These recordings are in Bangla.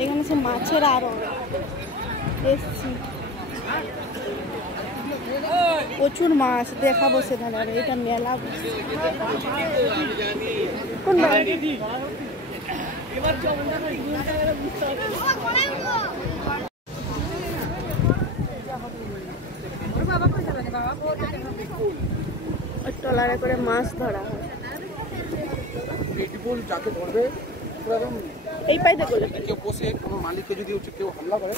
এখানে সে মাছের আড়ত এসছি, প্রচুর মাছ দেখাবো সেখানে। এটা মেলা কোন ট্রলারে করে মাছ ধরা হয়। এই পাইতে করলে কেউ বসে কোনো মালিককে যদি কেউ হামলা করে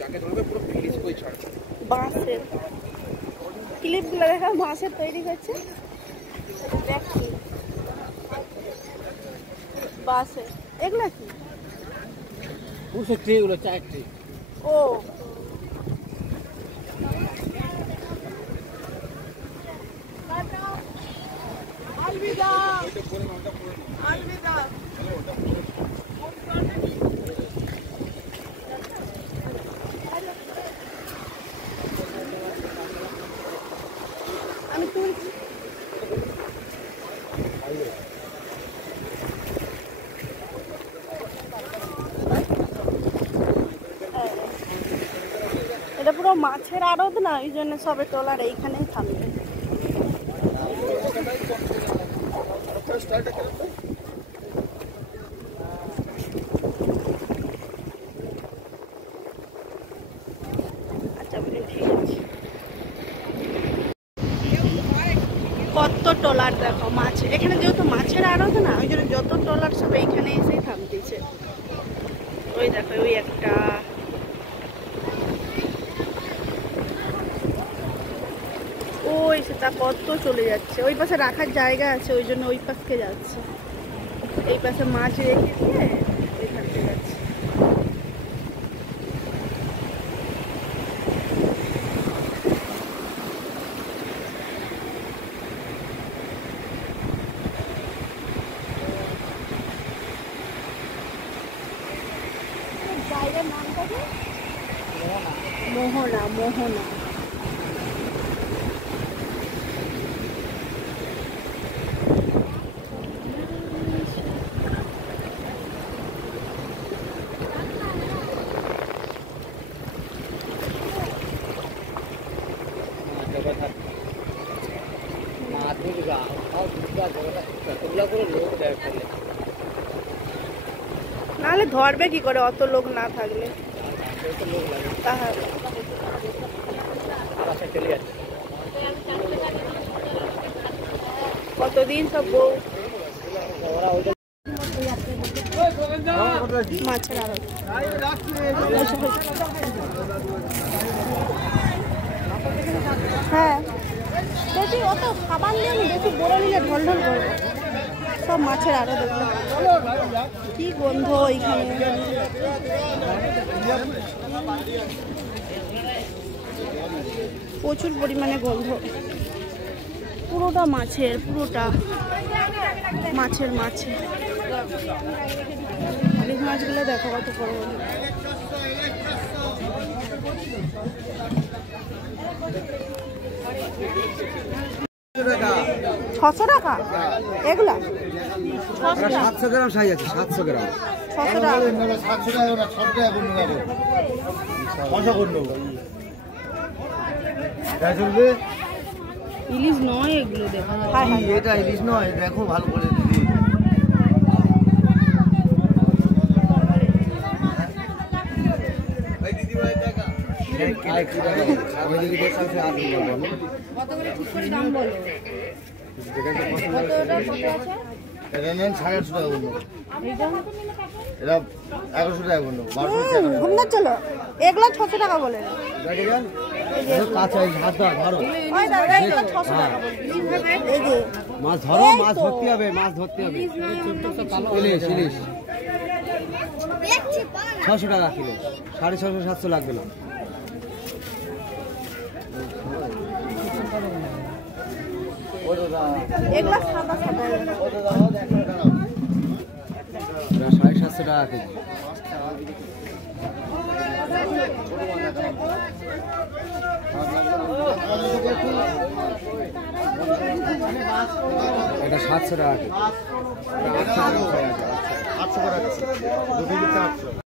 যাকে ধরবে পুরো ফিলিস কই ছাড়বে। বাঁশের ক্লিপগুলো দেখা বাঁশের তৈরি করছে, বাঁশের এগুলো কি এগুলো চারটি। ও আলবিদা আলবিদা। আমি তুলছি। এটা পুরো মাছের আড়ত না, ওই জন্য সবে ট্রলার এইখানেই থামবে। আচ্ছা ঠিক আছে। কত ট্রলার দেখো মাছ, এখানে যেহেতু মাছের আড়ত না, ওই জন্য যত ট্রলার সব এইখানে এসেই থামতেছে। ওই দেখো ওই একটা, ওই সেটা কত চলে যাচ্ছে। ওই পাশে রাখার জায়গা আছে, ওই জন্য ওই পাশকে যাচ্ছে। এই পাশে মাছ রেখে দিয়ে ওইখান থেকে যাচ্ছে। জায়গার নামটা কি? মোহনা। মোহনা নাহলে ধরবে কি করে অত লোক না থাকলে। তাহলে কতদিন সব বউ মাছের আড়ত। হ্যাঁ বেশি অত খাবার নিয়ে বেশি বড় নিলে ঢল ঢল করবে। সব মাছের আড়ত দেখলো কি গন্ধ এইখানে। প্রচুর পরিমাণে গন্ধ। পুরোটা মাছের, পুরোটা মাছের মাছের ইলিশ মাছগুলো দেখো কত বড় বড়। 600 টাকা এগুলা? 700 গ্রাম সাইজ আছে, 700 গ্রাম 600 টাকা। 700 টাকা না, 600 টাকা করে নেব। 600 করে নেব। এটা চলবে? ইলিশ নয় এগুলো দেখো। হ্যাঁ হ্যাঁ এটা ইলিশ নয়, দেখো ভালো করে দিদি। ভাই দিদি ভাই টাকা আই কি টাকা আমি দিদি দেখতে আছে আর কি বলবো। কত করে ঠিক করে দাম বলো। কতটা কত আছে? এটা নেন 850 টাকা বলবো। এইটা এটা 1100 টাকা বলবো। 1200 টাকা ঘুমনা চলো এগুলা 600 টাকা বলে দেখেন। এই কাঁচা এই হাত দাও ধরো। ওই দাদা এগুলা 600 টাকা বলবি। এই যে মাছ ধরো, মাছ ধরতে হবে, মাছ ধরতে হবে। ইলিশ ইলিশ 600 টাকা কিলো, 650 700 লাগবে না। এগুলা সাদা সাদা ওটা দাও 100 টাকা। এটা 750 টাকা কেজি। ছোট মাছ এটা 700 টাকা। 800 করে 800 2 কেজি 800